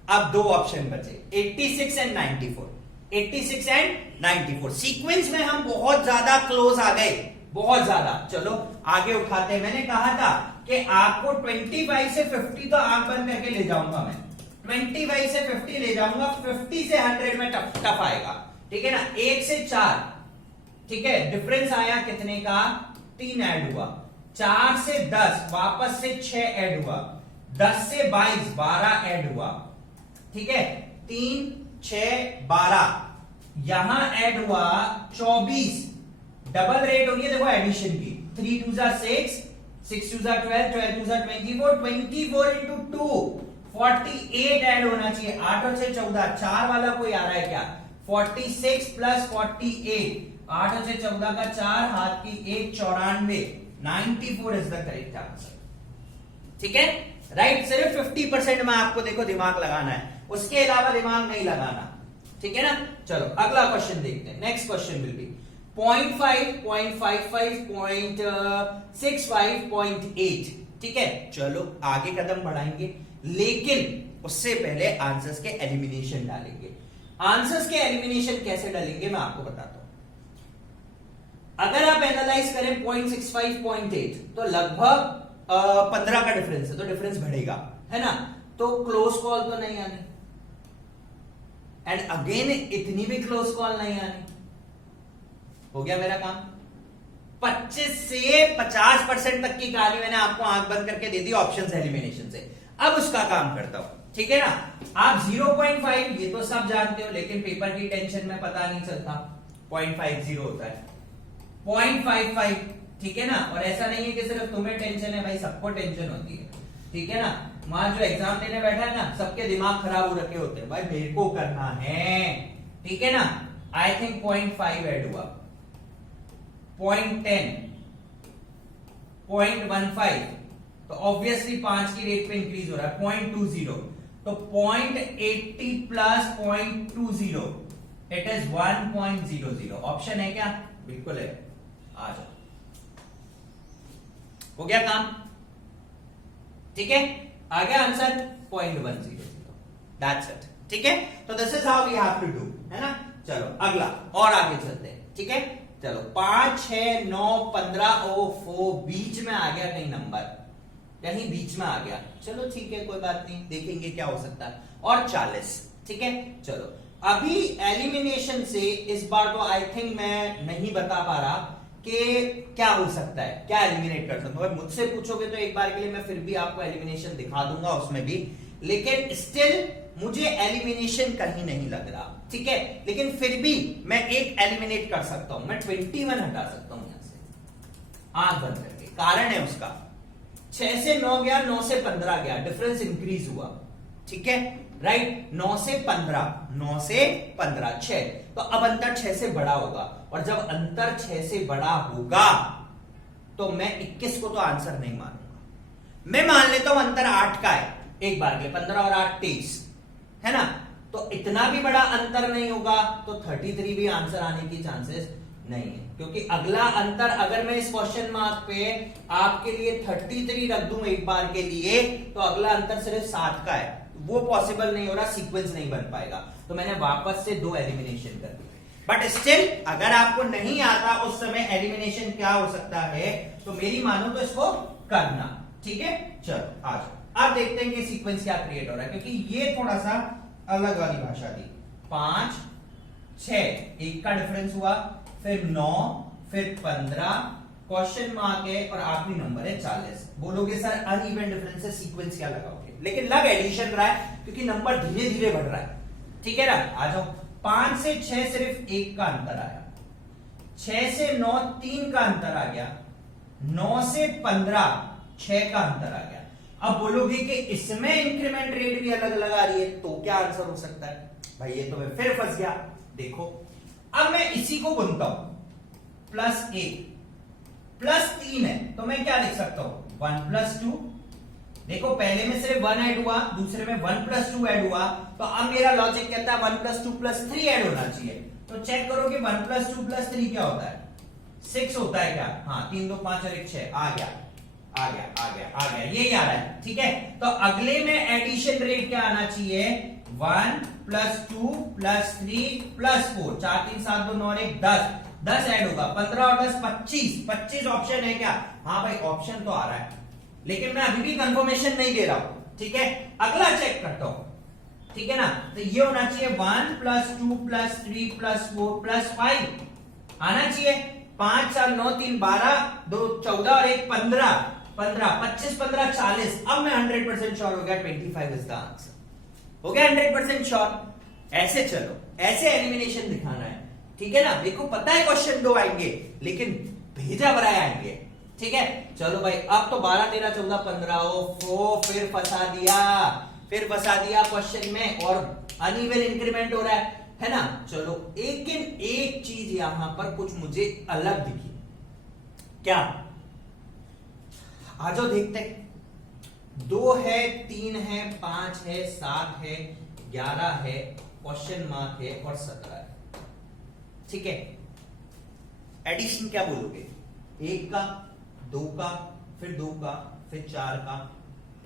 अब दो ऑप्शन बचे, 86 एंड 94, 86 एंड 94। सीक्वेंस में हम बहुत ज्यादा क्लोज आ गए, बहुत ज्यादा। चलो आगे उठाते हैं। मैंने कहा था कि आपको 25 से 50 तो आंख बंद करके ले जाऊंगा मैं, 25 से 50 ले जाऊंगा, 50 से 100 में टफ आएगा, ठीक है ना। 1 से 4, ठीक है, डिफरेंस आया कितने का, 3 ऐड हुआ। 4 से 10 वापस से 6 ऐड हुआ। 10 से 22 12 ऐड हुआ, ठीक है। 3 6 12 यहां ऐड हुआ 24, डबल रेट होगी देखो एडिशन की। 3 2 6, 6 2 12, 12 2 24, 24 इंटू 2 48 ऐड होना चाहिए। 8 और 6 14, 4 वाला कोई आ रहा है क्या, 46 प्लस 48, 8 और 6 14 का 4, हाथ की 1 94, 94 इज द करेक्ट आंसर, ठीक है, राइट। सिर्फ 50% में आपको देखो दिमाग लगाना है, उसके अलावा दिमाग नहीं लगाना, ठीक है ना। चलो अगला क्वेश्चन देखते हैं। नेक्स्ट क्वेश्चन विल बी 0.5, 0.55, 0.65, 0.8, ठीक है। चलो आगे कदम बढ़ाएंगे, लेकिन उससे पहले आंसर्स के एलिमिनेशन डालेंगे। आंसर्स के एलिमिनेशन कैसे डालेंगे मैं आपको बताता हूं। अगर आप एनालाइज करें 0.65, 0.8 तो लगभग 15 का डिफरेंस है, तो डिफरेंस बढ़ेगा, है ना। तो क्लोज कॉल तो नहीं आनी, एंड अगेन इतनी भी क्लोज कॉल नहीं आनी। हो गया मेरा काम। 25 से 50% तक की कहानी मैंने आपको आंख बंद करके दे दी ऑप्शंस एलिमिनेशन से। अब उसका काम करता हूं, ठीक है ना। आप 0.5 ये तो सब जानते हो, लेकिन पेपर की टेंशन में पता नहीं चलता, 0.50 होता है, 0.55, ठीक है ना। और ऐसा नहीं है कि सिर्फ तुम्हें टेंशन है, भाई सबको टेंशन होती है, ठीक है ना। वहां जो एग्जाम देने बैठा है ना, सबके दिमाग खराब हो रखे होते हैं, भाई मेरे को करना है, ठीक है ना। आई थिंक 0.5 ऐड हुआ, 0.10, 0.15, तो ऑब्वियसली 5 की रेट पे इंक्रीज हो रहा है, 0.20, तो 0.80 प्लस 0.20 इट इज 1.00। ऑप्शन है क्या, बिल्कुल है, आ जाओ। हो गया काम, ठीक है, आ गया आंसर 0.100, दैट्स इट, ठीक है। तो this is how we have to do, है ना। चलो अगला और आगे चलते हैं, ठीक है। चलो 5 6 9 15 ओ बीच में आ गया कहीं नंबर, कहीं बीच में आ गया, चलो ठीक है कोई बात नहीं, देखेंगे क्या हो सकता है। और 40, ठीक है। चलो अभी एलिमिनेशन से इस बार तो आई थिंक मैं नहीं बता पा रहा कि क्या हो सकता है, क्या एलिमिनेट कर सकता हूं। मुझसे पूछोगे तो एक बार के लिए मैं फिर भी आपको एलिमिनेशन दिखा दूंगा उसमें भी, लेकिन स्टिल मुझे एलिमिनेशन कहीं नहीं लग रहा, ठीक है। लेकिन फिर भी मैं एक एलिमिनेट कर सकता हूं, मैं 21 हटा सकता हूं यहां से आंख बंद करके। कारण है उसका, 6 से 9 गया, 9 से 15 गया, डिफरेंस इंक्रीज हुआ, ठीक है, राइट। 9 से 15, 9 से 15 6, तो अब अंतर 6 से बड़ा होगा, और जब अंतर 6 से बड़ा होगा तो मैं 21 को तो आंसर नहीं मानूंगा। मैं मान लेता हूं अंतर 8 का है, एक बार के 15 और 8 23, है ना। तो इतना भी बड़ा अंतर नहीं होगा, तो 33 भी आंसर आने की चांसेस नहीं है, क्योंकि अगला अंतर अगर मैं इस क्वेश्चन मार्क पे आपके लिए 33 रख दूं एक बार के लिए, तो अगला अंतर सिर्फ 7 का है, वो पॉसिबल नहीं हो रहा, सीक्वेंस नहीं बन पाएगा। तो मैंने वापस से 2 एलिमिनेशन कर दिए। बट स्टिल अगर आपको नहीं आता उस समय एलिमिनेशन क्या हो सकता है, तो मेरी मानो तो इसको करना, ठीक है। चलो आज अब देखते हैं कि सीक्वेंस क्या क्रिएट हो रहा है, क्योंकि ये थोड़ा सा अलग वाली भाषा दी। 5 6 1 का डिफरेंस हुआ, फिर 9, फिर 15, क्वेश्चन मार्क है, और आखिरी नंबर है 40। बोलोगे सर अनइवन डिफरेंस है, सीक्वेंस क्या लगाओगे, लेकिन लग एडिशन रहा है क्योंकि नंबर धीरे धीरे बढ़ रहा है, ठीक है ना। आ जाओ, 5 से 6 सिर्फ 1 का अंतर आया, 6 से 9 3 का अंतर आ गया, 9 से 15 6 का अंतर आ गया। अब बोलोगे कि इसमें इंक्रीमेंट रेट भी अलग लगा रही है, तो क्या आंसर हो सकता है, भाई ये तो मैं फिर फंस गया। देखो अब मैं इसी को बुनता हूं, +1 +3 है, तो मैं क्या लिख सकता हूं, 1 + 2 देखो पहले में सिर्फ 1 ऐड हुआ, दूसरे में 1 + 2 ऐड हुआ, तो अब मेरा लॉजिक कहता है 1 + 2 + 3 ऐड होना चाहिए। तो चेक करो कि 1 + 2 + 3 क्या होता है, 6 होता है क्या? हाँ, 3 2 5 और 1 6 आ गया, यही आ रहा है। ठीक है, तो अगले में एडिशन रेट क्या आना चाहिए? 1 + 2 + 3 + 4, 4 3 7 2 9 और 1 10 ऐड होगा, 15 और 10 25 ऑप्शन है क्या? हाँ भाई ऑप्शन तो आ रहा है, लेकिन मैं अभी भी कंफर्मेशन नहीं दे रहा हूं। ठीक है, अगला चेक करता हूं। ठीक है ना, तो ये होना चाहिए 1 + 2 + 3 + 4 + 5 आना चाहिए। 5 4 9 3 12 2 14 और 1 15 25 15 40। अब मैं 100% श्योर हो गया, 25 इज द आंसर। हो गया 100% श्योर। ऐसे चलो, ऐसे एलिमिनेशन दिखाना है। ठीक है ना, देखो पता है क्वेश्चन 2 आएंगे, लेकिन भेजा बनाए आएंगे। ठीक है, चलो भाई अब तो 12 13 14 15 फिर फंसा दिया क्वेश्चन में, और अनइवन इंक्रीमेंट हो रहा है ना। चलो एक चीज यहां पर कुछ मुझे अलग दिखी। क्या? आ जाओ देखते हैं। 2 है, 3 है, 5 है, 7 है, 11 है, क्वेश्चन मार्क है और 17 है। ठीक है, एडिशन क्या बोलोगे? 1 का, 2 का, फिर 2 का, फिर 4 का।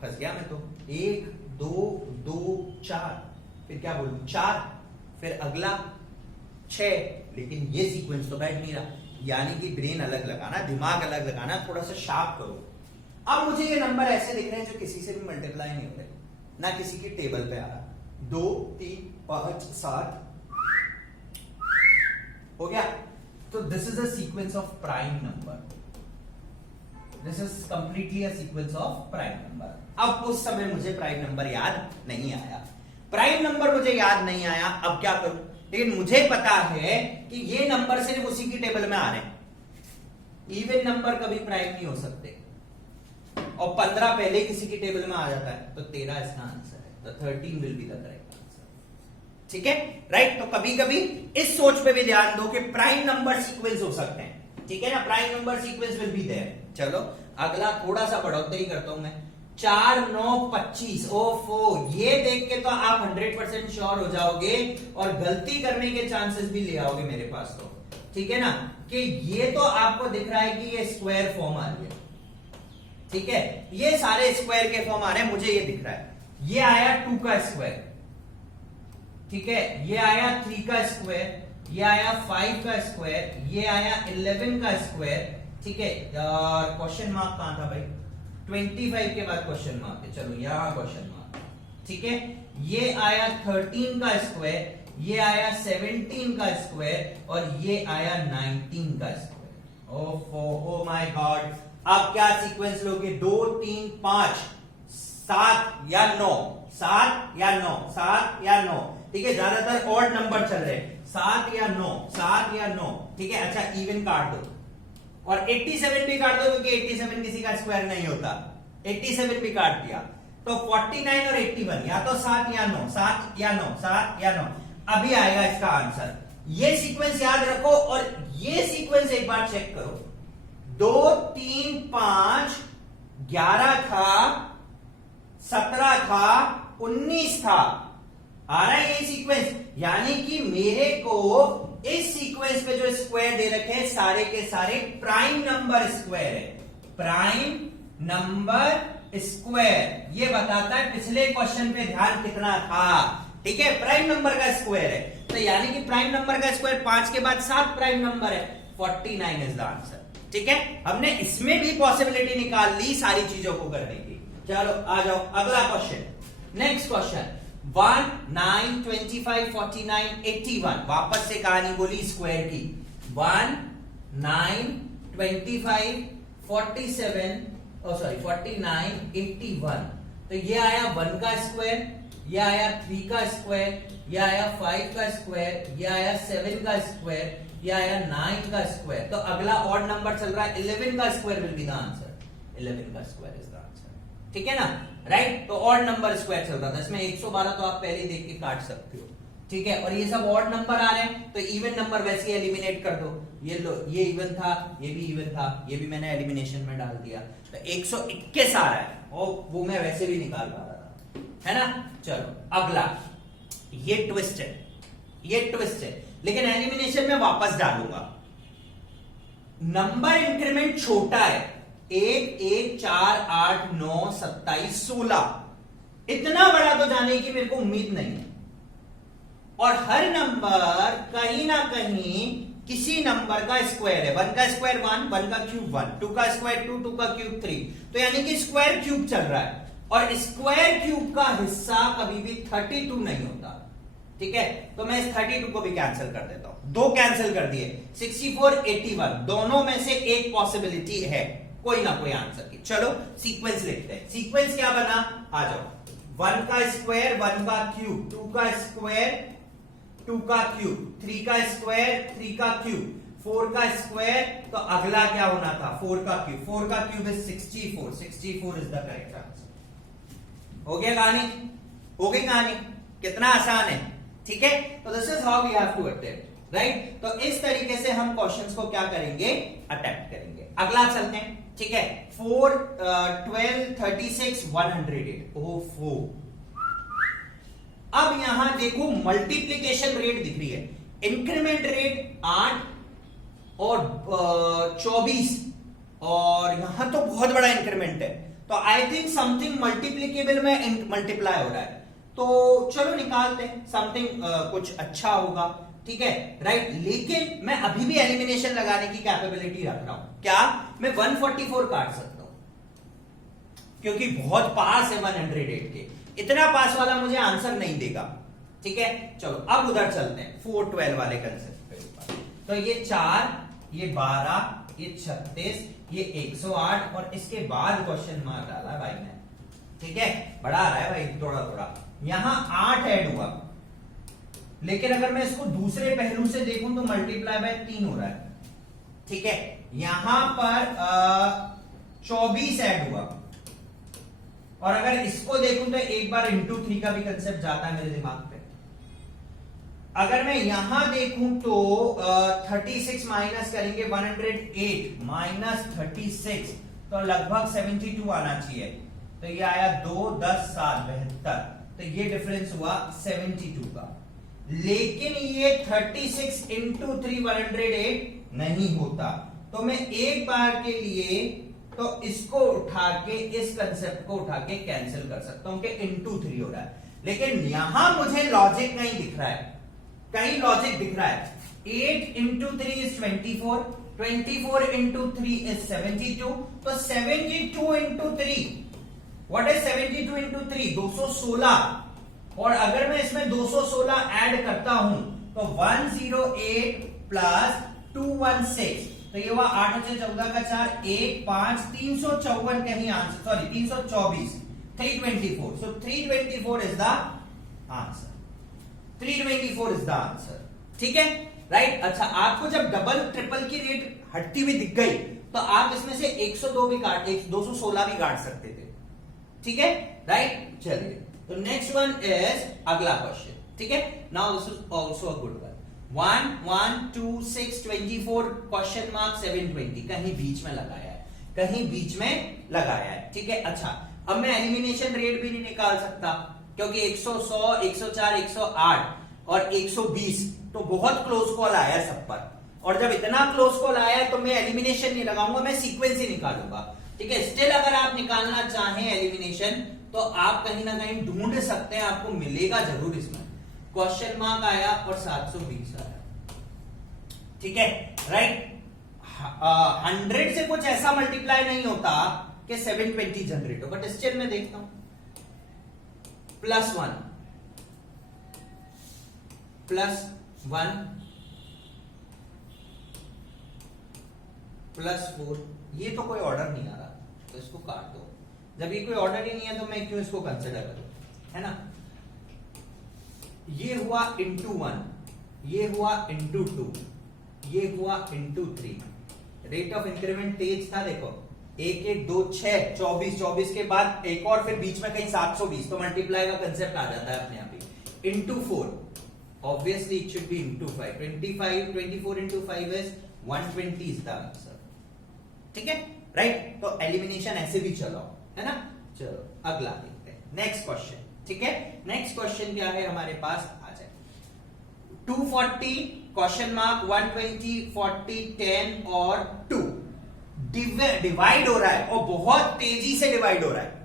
फंस गया मैं तो। 1 2 2 4, फिर क्या बोलूं? 4, फिर अगला 6। लेकिन ये सीक्वेंस तो बैठ नहीं रहा, यानी कि ब्रेन अलग लगाना, दिमाग अलग लगाना, थोड़ा सा शार्प करो। अब मुझे ये नंबर ऐसे दिख रहे हैं जो किसी से भी मल्टीप्लाई नहीं हो रहे, ना किसी की टेबल पे आ रहा। 2 3 5 7 हो गया। तो this is a sequence of prime number. This is completely a sequence of prime number. अब उस समय मुझे प्राइम नंबर याद नहीं आया, नहीं आया। अब क्या करूं? लेकिन मुझे पता है कि ये नंबर सिर्फ उसी की टेबल में आ रहे हैं। इवन नंबर कभी प्राइम नहीं हो सकते, और 15 पहले किसी की टेबल में आ जाता है, तो 13 इसका आंसर है। तो 13 will be the correct answer. ठीक है, राइट। तो कभी कभी इस सोच पे भी ध्यान दो कि प्राइम नंबर सीक्वेंस हो सकते हैं। ठीक है ना, prime number sequence will be there. चलो अगला थोड़ा सा बढ़ोतरी करता हूं मैं। 4 9 25। ओफो, ये देख के तो आप 100% श्योर हो जाओगे और गलती करने के चांसेस भी ले आओगे मेरे पास तो। ठीक है ना, कि ये तो आपको दिख रहा है कि ये स्क्वायर फॉर्म आ रही है। ठीक है, ये सारे स्क्वायर के फॉर्म आ रहे हैं, मुझे ये दिख रहा है। ये आया 2 का स्क्वायर, ठीक है, ये आया 3 का स्क्वायर, ये आया 5 का स्क्वायर, ये आया 11 का स्क्वायर। ठीक है, और क्वेश्चन मार्क कहां था भाई? 25 के बाद क्वेश्चन मार्क है। चलो यहां क्वेश्चन मार्क। ठीक है, ये आया 13 का स्क्वायर, ये आया 17 का स्क्वायर, और ये आया 19 का स्क्वायर। ओ माय गॉड, आप क्या सीक्वेंस लोगे? 2 3 5 7 या 9, 7 या 9, 7 या 9। ठीक है, ज्यादातर ऑड नंबर चल रहे हैं, 7 या 9, 7 या 9। ठीक है, अच्छा इवन काट दो, और 87 भी काट दो, क्योंकि 87 किसी का स्क्वायर नहीं होता। 87 भी काट दिया, तो 49 और 81, या तो 7 या 9, 7 या 9, 7 या 9 अभी आएगा इसका आंसर। ये सीक्वेंस याद रखो, और ये सीक्वेंस एक बार चेक करो। 2 3 5 11 था, 17 था, 19 था। आ रहा है ये सीक्वेंस, यानी कि मेरे को इस सीक्वेंस पे जो स्क्वायर दे रखे हैं सारे के सारे प्राइम नंबर स्क्वायर है। प्राइम नंबर स्क्वायर ये बताता है पिछले क्वेश्चन पे ध्यान कितना था। ठीक है, प्राइम नंबर का स्क्वायर है, तो यानी कि प्राइम नंबर का स्क्वायर 5 के बाद 7 प्राइम नंबर है। 49 इज द आंसर। ठीक है, हमने इसमें भी पॉसिबिलिटी निकाल ली सारी चीजों को करने की। चलो आ जाओ अगला क्वेश्चन, नेक्स्ट क्वेश्चन। 1 9 25 49 81। वापस से कहानी बोली स्क्वायर की। 1 9 25 47 49 81। तो ये आया 1 का स्क्वायर, ये आया 3 का स्क्वायर, ये आया 5 का स्क्वायर, ये आया 7 का स्क्वायर, ये आया 9 का स्क्वायर। तो अगला ऑड नंबर चल रहा है, 11 का square will be the answer. 11 का स्क्वायर इज द आंसर। ठीक है ना, राइट। तो ऑड नंबर स्क्वायर चल रहा था, इसमें 112 तो आप पहले देख के काट सकते हो। ठीक है, और ये सब ऑड नंबर आ रहे हैं तो इवन नंबर वैसे एलिमिनेट कर दो। ये लो, ये इवन था, ये भी इवन था, ये भी मैंने एलिमिनेशन में डाल दिया, तो 121 आ रहा है, और वो मैं वैसे भी निकाल पा रहा था, है ना। चलो अगला, ये ट्विस्ट है, ये ट्विस्ट है, लेकिन एलिमिनेशन में वापस डालूंगा। नंबर इंक्रीमेंट छोटा है, 1 1 4 8 9 27 16, इतना बड़ा तो जाने की मेरे को उम्मीद नहीं है, और हर नंबर कहीं ना कहीं किसी नंबर का स्क्वायर है। 1 का स्क्वायर 1, 1 का क्यूब 1, 2 का स्क्वायर 2, 2 का क्यूब 3, तो यानी कि स्क्वायर क्यूब चल रहा है, और स्क्वायर क्यूब का हिस्सा कभी भी 32 नहीं होता, ठीक है। तो मैं इस 32 को भी कैंसिल कर देता हूं, 2 कैंसिल कर दिए, 64 81, दोनों में से एक पॉसिबिलिटी है कोई ना कोई आंसर की। चलो सीक्वेंस लिखते हैं, सीक्वेंस क्या बना, आ जाओ। 1 का स्क्वायर 1 का क्यूब, 2 का स्क्वायर 2 का क्यूब, 3 का स्क्वायर 3 का क्यूब, 4 का स्क्वायर, तो अगला क्या होना था 4 का क्यूब, 4 का cube is 64, 64 is the correct answer. हो गया कहानी, हो गई कहानी, कितना आसान है, ठीक है। तो this is how we have to attempt, right. तो इस तरीके से हम क्वेश्चंस को क्या करेंगे, अटेम्प्ट करेंगे। अगला चलते हैं, ठीक है। 4 12 36 108, ओहो। अब यहां देखो मल्टीप्लीकेशन रेट दिख रही है, इंक्रीमेंट रेट 8 और 24, और यहां तो बहुत बड़ा इंक्रीमेंट है, तो आई थिंक समथिंग मल्टीप्लीकेबल में मल्टीप्लाई हो रहा है, तो चलो निकालते हैं, समथिंग कुछ अच्छा होगा, ठीक है, राइट। लेकिन मैं अभी भी एलिमिनेशन लगाने की कैपेबिलिटी रख रहा हूं, क्या मैं 144 काट सकता हूं, क्योंकि बहुत पास है 108 के, इतना पास वाला मुझे आंसर नहीं देगा, ठीक है। चलो अब उधर चलते हैं 4 12 वाले कंसेप्ट पे। तो ये 4, ये 12, ये 36, ये 108, और इसके बाद क्वेश्चन मार्क डाला भाई ने, ठीक है, बढ़ा रहा है भाई थोड़ा थोड़ा, यहां 8 ऐड हुआ, लेकिन अगर मैं इसको दूसरे पहलू से देखूं तो मल्टीप्लाई बाय 3 हो रहा है, ठीक है। यहां पर 24 ऐड हुआ, और अगर इसको देखूं तो एक बार इंटू 3 का भी कंसेप्ट जाता है मेरे दिमाग पे। अगर मैं यहां देखूं तो 36 माइनस करेंगे 108 माइनस 36, तो लगभग 72 आना चाहिए, तो ये आया 2 10 7 72, तो ये डिफरेंस हुआ 72 का। लेकिन ये 36 इंटू 3 108 नहीं होता, तो मैं एक बार के लिए तो इसको उठा के, इस कंसेप्ट को उठा के कैंसिल कर सकता हूं कि इंटू 3 हो रहा है, लेकिन यहां मुझे लॉजिक नहीं दिख रहा है, कहीं लॉजिक दिख रहा है। 8 इंटू 3 इज 24, 24 इंटू 3 इज 72, तो 72 इंटू 3, व्हाट इज 72 इंटू 3, 216, और अगर मैं इसमें 216 ऐड करता हूं तो 108 प्लस 216, तो ये हुआ 8 से 14 का 4 1 5 354 कहीं answer, sorry 324, 324, so 324 is the answer, 324 is the answer, ठीक है, राइट। अच्छा, आपको जब डबल ट्रिपल की रेट हटती हुई दिख गई तो आप इसमें से 102 भी काट, 216 भी काट सकते थे, ठीक है, राइट। चलिए, तो नेक्स्ट वन इज अगला क्वेश्चन, ठीक है। Now this is also a good one. 1 1 2 6 24 question mark 720, कहीं बीच में लगाया है, कहीं बीच में लगाया है, ठीक है। अच्छा, अब मैं एलिमिनेशन रेट भी नहीं निकाल सकता, क्योंकि 100 100 104 108 और 120 तो बहुत क्लोज कॉल आया है सब पर, और जब इतना क्लोज कॉल आया है तो मैं एलिमिनेशन नहीं लगाऊंगा, मैं सीक्वेंस ही निकालूंगा, ठीक है। स्टिल अगर आप निकालना चाहें एलिमिनेशन तो आप कहीं ना कहीं ढूंढ सकते हैं, आपको मिलेगा जरूर। इसमें क्वेश्चन मार्क आया और 720 आया, ठीक है, राइट। 100 से कुछ ऐसा मल्टीप्लाई नहीं होता कि 720 जनरेट हो, बट स्टिल मैं देखता हूं, +1 +1 +4, ये तो कोई ऑर्डर नहीं आ रहा, तो इसको काट दो। जब ये कोई ऑर्डर ही नहीं है तो मैं क्यों इसको कंसिडर करूं, है ना। ये हुआ इंटू 1, ये हुआ इंटू 2, ये हुआ इंटू 3, रेट ऑफ इंक्रीमेंट तेज था, देखो 1 1 2 6 24, 24 के बाद एक और फिर बीच में कहीं 720, तो मल्टीप्लाई का कंसेप्ट आ जाता है अपने आप ही, into 4, Obviously it should be into 5. 24 into 5 is 120 is the answer. ठीक है, राइट? तो एलिमिनेशन ऐसे भी चलो, है ना? चलो अगला देखते हैं, नेक्स्ट क्वेश्चन. ठीक है, नेक्स्ट क्वेश्चन क्या है हमारे पास, आ जाए 240 क्वेश्चन मार्क 120 40 10 और 2 डिवाइड हो रहा है और बहुत तेजी से डिवाइड हो रहा है.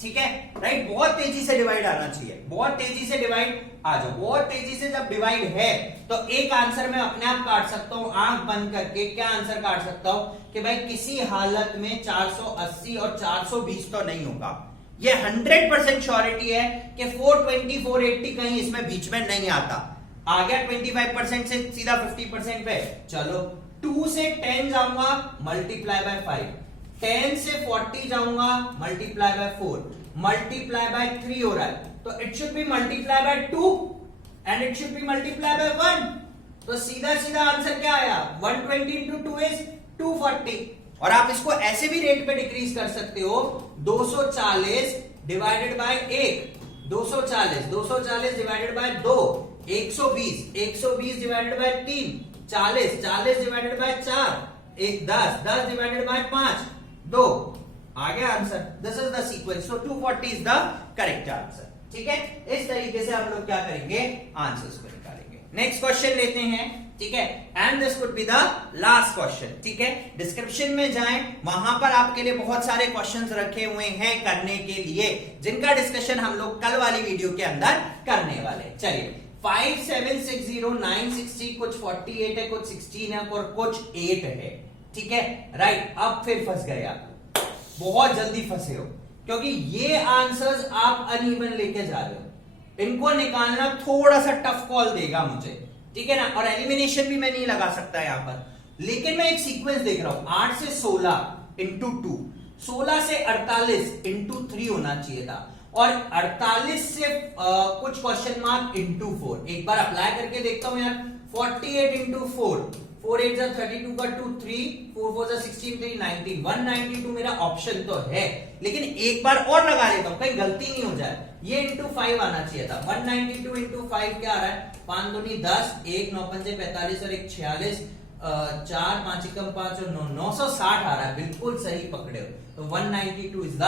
ठीक है, राइट? बहुत तेजी से डिवाइड आना चाहिए, बहुत तेजी से डिवाइड आ जाओ. बहुत तेजी से जब डिवाइड है तो एक आंसर मैं अपने आप काट सकता हूं आंख बंद करके. क्या आंसर काट सकता हूं कि भाई किसी हालत में 480 और 420 तो नहीं होगा. ये 100% श्योरिटी है कि 420 480 कहीं इसमें बीच में नहीं आता. आ गया 25% से सीधा 50% पे. चलो 2 से 10 जाऊंगा मल्टीप्लाई बाय 5, 10 से 40 जाऊंगा मल्टीप्लाई बाय 4, मल्टीप्लाई बाय 3 हो रहा है तो it should be multiply by 2 and it should be multiply by 1. तो सीधा सीधा आंसर क्या आया, 120 इंटू 2 इज 240. और आप इसको ऐसे भी रेट पे डिक्रीज कर सकते हो, 240 divided by 1, 240 divided by 2, 120 divided by 3, 40 divided by 4, 10 divided by 5, 2. आ गया answer. This is the sequence. So 240 is the correct answer. ठीक है, इस तरीके से हम लोग क्या करेंगे, आंसर्स को निकालेंगे. नेक्स्ट क्वेश्चन लेते हैं. ठीक है, and this would be the last question. ठीक है, डिस्क्रिप्शन में जाएं, वहां पर आपके लिए बहुत सारे क्वेश्चंस रखे हुए हैं करने के लिए, जिनका डिस्कशन हम लोग कल वाली वीडियो के अंदर करने वाले. चलिए 5 7 6 0 9 60, कुछ 48 है, कुछ 16 है और कुछ 8 है. ठीक है, राइट? अब फिर फंस गए आप, बहुत जल्दी फंसे हो, क्योंकि ये आंसर्स आप अनइवन लेके जा रहे हो. इनको निकालना थोड़ा सा टफ कॉल देगा मुझे. ठीक है ना? और एलिमिनेशन भी मैं नहीं लगा सकता यहां पर, लेकिन मैं एक सीक्वेंस देख रहा हूं. 8 से 16 इंटू 2, 16 से 48 इंटू 3 होना चाहिए था, और 48 से कुछ क्वेश्चन मार्क इंटू 4. एक बार अप्लाई करके देखता हूं यार. 48 इंटू 4, 4 8 32 का 2 3, 4 4 16 3 19, 192 मेरा ऑप्शन तो है, लेकिन एक बार और लगा लेता हूं कहीं गलती नहीं हो जाए. ये इंटू 5 आना चाहिए था. 192 इंटू 5 क्या आ रहा है, 5 दूनी 10, 1 9 5 45 और 1 46, 4 5 एकम 5 और 9 960 आ रहा है. बिल्कुल सही पकड़े हो. तो 192 इज द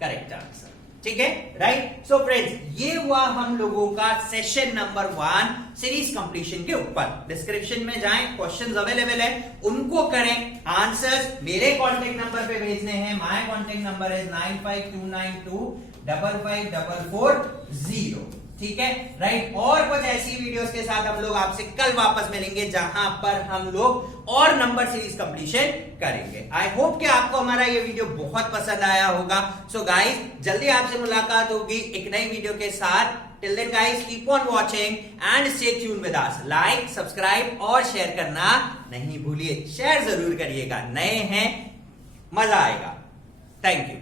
करेक्ट आंसर. ठीक है, राइट? सो फ्रेंड्स, ये हुआ हम लोगों का सेशन नंबर 1 सीरीज कंप्लीशन के ऊपर. डिस्क्रिप्शन में जाएं, क्वेश्चंस अवेलेबल है, उनको करें. आंसर्स मेरे कांटेक्ट नंबर पे भेजने हैं. माय कांटेक्ट नंबर है 9529255440. ठीक है, राइट? और कुछ ऐसी वीडियोस के साथ हम लोग आपसे कल वापस मिलेंगे, जहां पर हम लोग और नंबर सीरीज कंप्लीशन करेंगे. आई होप कि आपको हमारा ये वीडियो बहुत पसंद आया होगा. सो गाइस, जल्दी आपसे मुलाकात होगी एक नई वीडियो के साथ. Till then guys, keep on watching and stay tune with us. Like, subscribe और शेयर करना नहीं भूलिए. शेयर जरूर करिएगा, नए हैं, मजा आएगा. Thank you.